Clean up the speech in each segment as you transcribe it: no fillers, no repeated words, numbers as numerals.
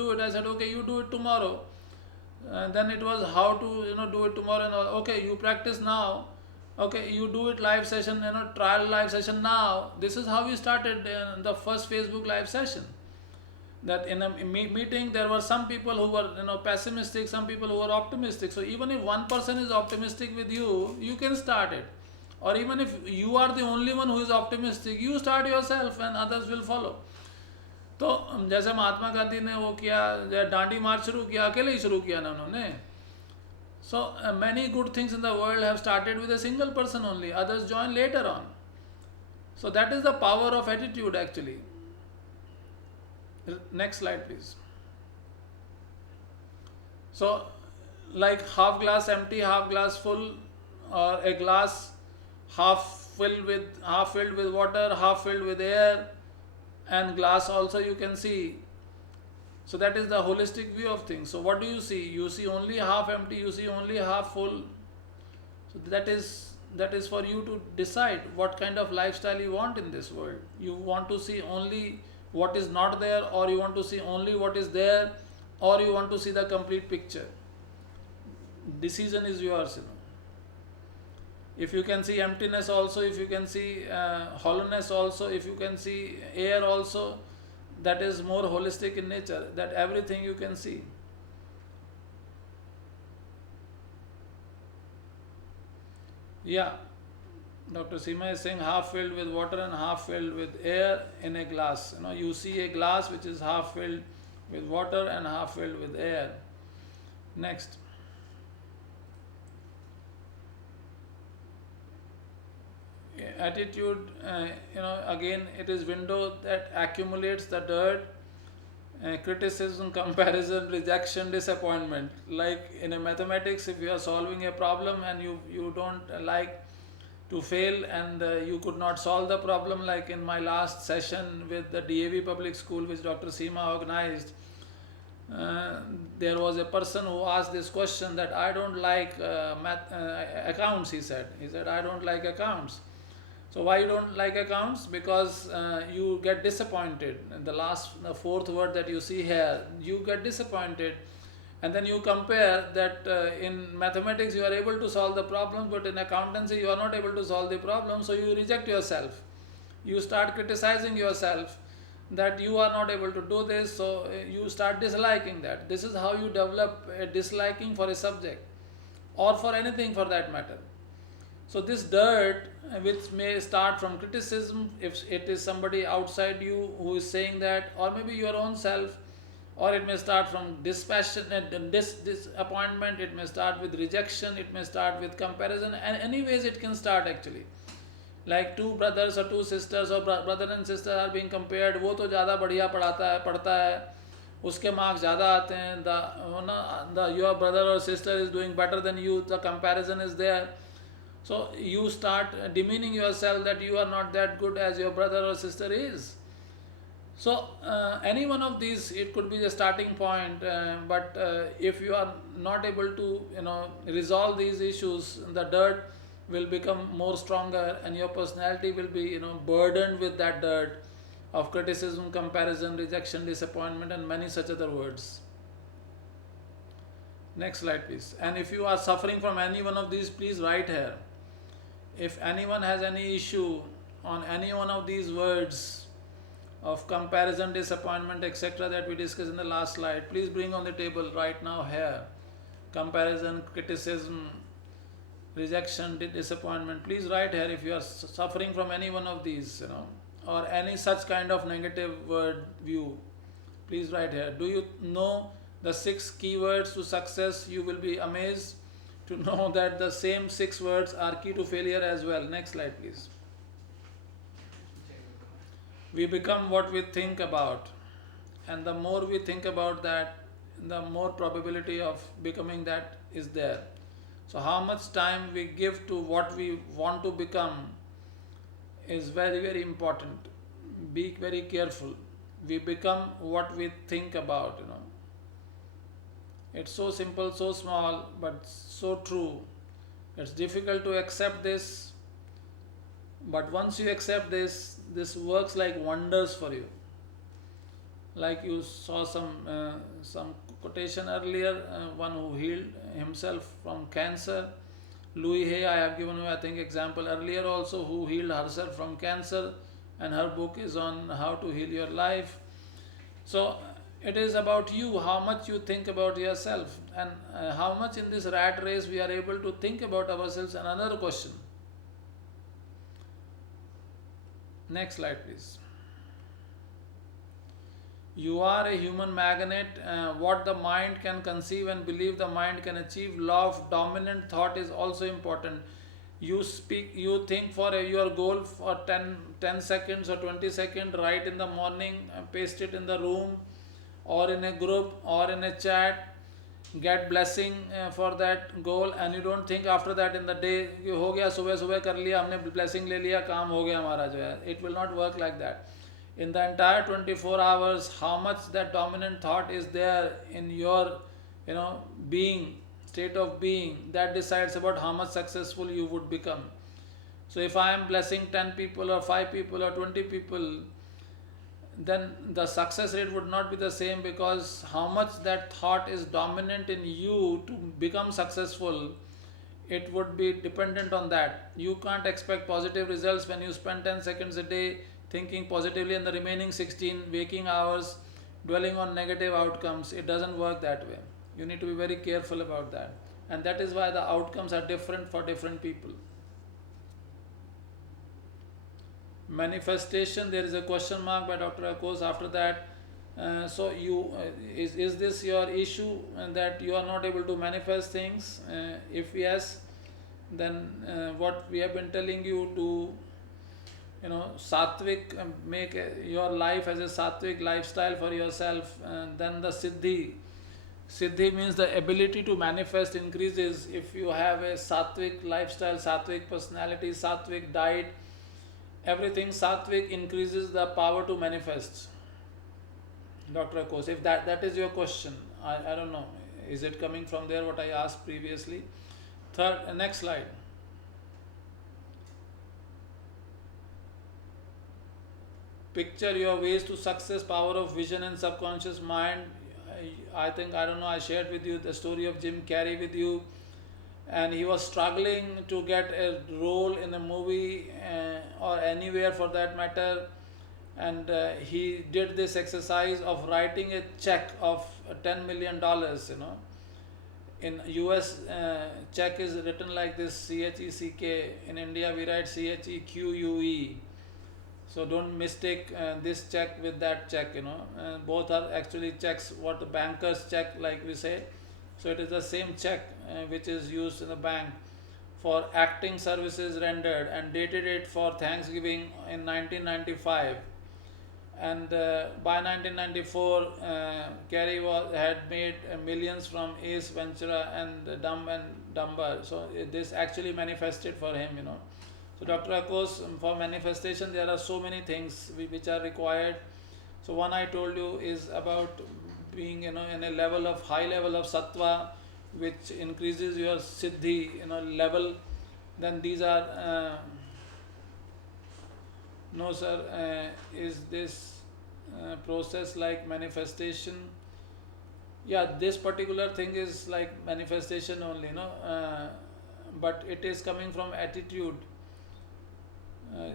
do it. I said, okay, you do it tomorrow. And then it was how to do it tomorrow and all. Okay, you practice now. Okay, you do it live session, trial live session now. This is how we started the first Facebook live session. That in a meeting there were some people who were pessimistic, some people who were optimistic. So even if one person is optimistic with you, you can start it. Or even if you are the only one who is optimistic, you start yourself and others will follow. तो जैसे महात्मा गांधी ने वो किया, डांडी मार्च शुरू किया, अकेले ही शुरू किया ना उन्होंने. So many good things in the world have started with a single person only. Others join later on. So that is the power of attitude actually. Next slide please. So like half glass empty, half glass full, or a glass half filled with water, half filled with air, and glass also you can see. So that is the holistic view of things. So what do you see? You see only half empty, you see only half full. So that is for you to decide what kind of lifestyle you want in this world. You want to see only what is not there, or you want to see only what is there, or you want to see the complete picture. Decision is yours. If you can see emptiness also, if you can see hollowness also, if you can see air also, that is more holistic in nature, that everything you can see. Yeah, Dr. Seema is saying half filled with water and half filled with air in a glass. You see a glass which is half filled with water and half filled with air. Next. Attitude, again it is window that accumulates the dirt, criticism, comparison, rejection, disappointment. Like in a mathematics, if you are solving a problem and you don't like to fail, and you could not solve the problem, like in my last session with the DAV public school which Dr. Seema organized, there was a person who asked this question that I don't like accounts. He said I don't like accounts. So why you don't like accounts? Because you get disappointed. And the fourth word that you see here, you get disappointed. And then you compare that in mathematics you are able to solve the problem, but in accountancy you are not able to solve the problem, so you reject yourself. You start criticizing yourself that you are not able to do this, so you start disliking that. This is how you develop a disliking for a subject, or for anything for that matter. So this dirt, which may start from criticism, if it is somebody outside you who is saying that, or maybe your own self, or it may start from disappointment, it may start with rejection, it may start with comparison, and anyways it can start actually. Like two brothers or two sisters, or brother and sister are being compared, वो तो ज़्यादा बढ़िया पढ़ता है, उसके marks ज़्यादा आते हैं, your brother or sister is doing better than you, the comparison is there. So you start demeaning yourself that you are not that good as your brother or sister is. So any one of these, it could be the starting point, but if you are not able to resolve these issues, the dirt will become more stronger, and your personality will be burdened with that dirt of criticism, comparison, rejection, disappointment, and many such other words. Next slide please. And if you are suffering from any one of these, please write here. If anyone has any issue on any one of these words of comparison, disappointment, etc., that we discussed in the last slide, please bring on the table right now here. Comparison, criticism, rejection, disappointment, please write here if you are suffering from any one of these, or any such kind of negative word view. Please write here. Do you know the 6 keywords to success? You will be amazed to know that the same 6 words are key to failure as well. Next slide please. We become what we think about, and the more we think about that, the more probability of becoming that is there. So how much time we give to what we want to become is very, very important. Be very careful. We become what we think about, It's so simple, so small, but so true. It's difficult to accept this, but once you accept this, this works like wonders for you. Like you saw some quotation earlier, one who healed himself from cancer. Louis Hay, I have given you I think example earlier also, who healed herself from cancer, and her book is on how to heal your life. So it is about you, how much you think about yourself, and how much in this rat race we are able to think about ourselves. And another question. Next slide, please. You are a human magnet. What the mind can conceive and believe the mind can achieve. Law of dominant thought is also important. You think for your goal for 10 seconds or 20 seconds, write in the morning, paste it in the room or in a group or in a chat, get blessing for that goal, and you don't think after that in the day कि हो गया, सुबह सुबह कर लिया हमने, blessing ले लिया, काम हो गया हमारा जो है. It will not work like that. In the entire 24 hours, how much that dominant thought is there in your, being, state of being, that decides about how much successful you would become. So if I am blessing 10 people or 5 people or 20 people, then the success rate would not be the same, because how much that thought is dominant in you to become successful, it would be dependent on that. You can't expect positive results when you spend 10 seconds a day thinking positively and the remaining 16 waking hours dwelling on negative outcomes. It doesn't work that way. You need to be very careful about that. And that is why the outcomes are different for different people. Manifestation, there is a question mark by Dr. Akos after that. So is this your issue, that you are not able to manifest things? If yes, then what we have been telling you to, sattvic, make your life as a sattvic lifestyle for yourself. Then the siddhi means the ability to manifest increases if you have a sattvic lifestyle, sattvic personality, sattvic diet. Everything sattvic increases the power to manifest. Dr. Akos, if that is your question, I don't know, is it coming from there what I asked previously? Next slide. Picture your ways to success, power of vision and subconscious mind. I think, I don't know, I shared with you the story of Jim Carrey with you, and he was struggling to get a role in a movie or anywhere for that matter. And he did this exercise of writing a check of $10 million. In US, check is written like this, CHECK. In India we write CHEQUE. So don't mistake this check with that check. Both are actually checks, what the bankers check, like we say. So it is the same check which is used in the bank for acting services rendered, and dated it for Thanksgiving in 1995. And by 1994, Carey had made millions from Ace Ventura and Dumb and Dumber. So this actually manifested for him. So Dr. Akos, for manifestation, there are so many things which are required. So one I told you is about being, in a level of high level of sattva, which increases your siddhi, level. Then these are no sir, is this process like manifestation? Yeah, this particular thing is like manifestation only, but it is coming from attitude.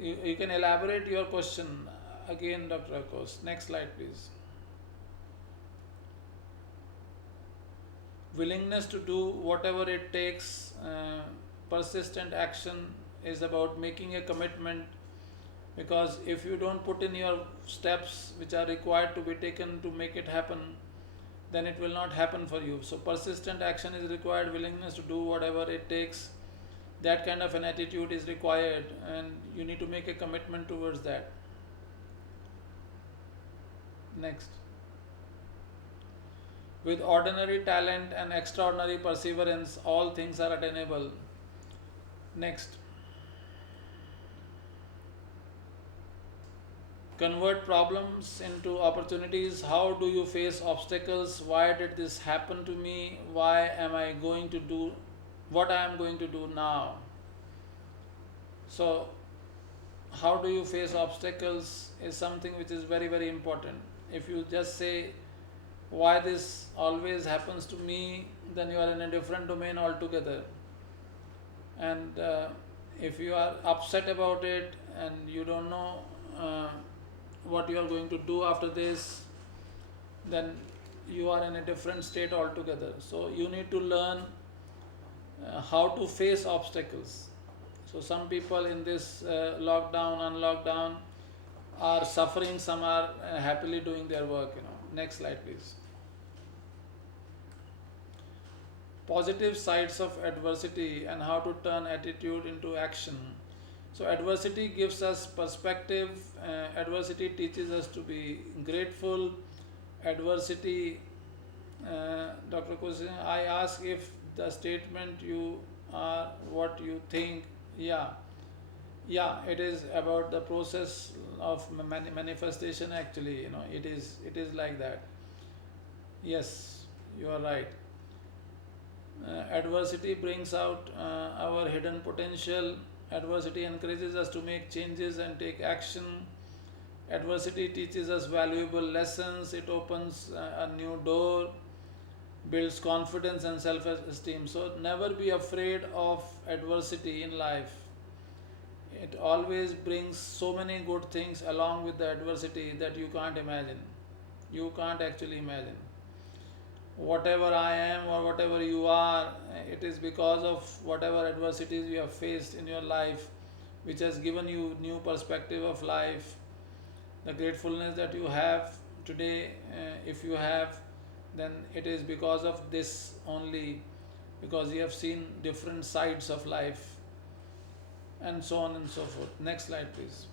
You can elaborate your question again, Dr. Akos. Next slide, please. Willingness to do whatever it takes. Persistent action is about making a commitment, because if you don't put in your steps which are required to be taken to make it happen, then it will not happen for you. So persistent action is required, willingness to do whatever it takes. That kind of an attitude is required, and you need to make a commitment towards that. Next. With ordinary talent and extraordinary perseverance, all things are attainable. Next. Convert problems into opportunities. How do you face obstacles? Why did this happen to me? Why am I going to do what I am going to do now? So, how do you face obstacles is something which is very, very important. If you just say why this always happens to me, then you are in a different domain altogether. And if you are upset about it and you don't know uh, what you are going to do after this, then you are in a different state altogether. So you need to learn how to face obstacles. So some people in this lockdown, unlockdown, are suffering. Some are happily doing their work. Next slide, please. Positive sides of adversity and how to turn attitude into action. So adversity gives us perspective. Adversity teaches us to be grateful. Adversity, Dr. Kusin, I ask if the statement you are what you think. Yeah, yeah, it is about the process of manifestation. Actually, it is like that. Yes, you are right. Adversity brings out our hidden potential. Adversity encourages us to make changes and take action. Adversity teaches us valuable lessons. It opens a new door, builds confidence and self esteem. So, never be afraid of adversity in life. It always brings so many good things along with the adversity that you can't imagine. You can't actually imagine. Whatever I am or whatever you are, it is because of whatever adversities you have faced in your life, which has given you new perspective of life. The gratefulness that you have today, if you have, then it is because of this only, because you have seen different sides of life, and so on and so forth. Next slide, please.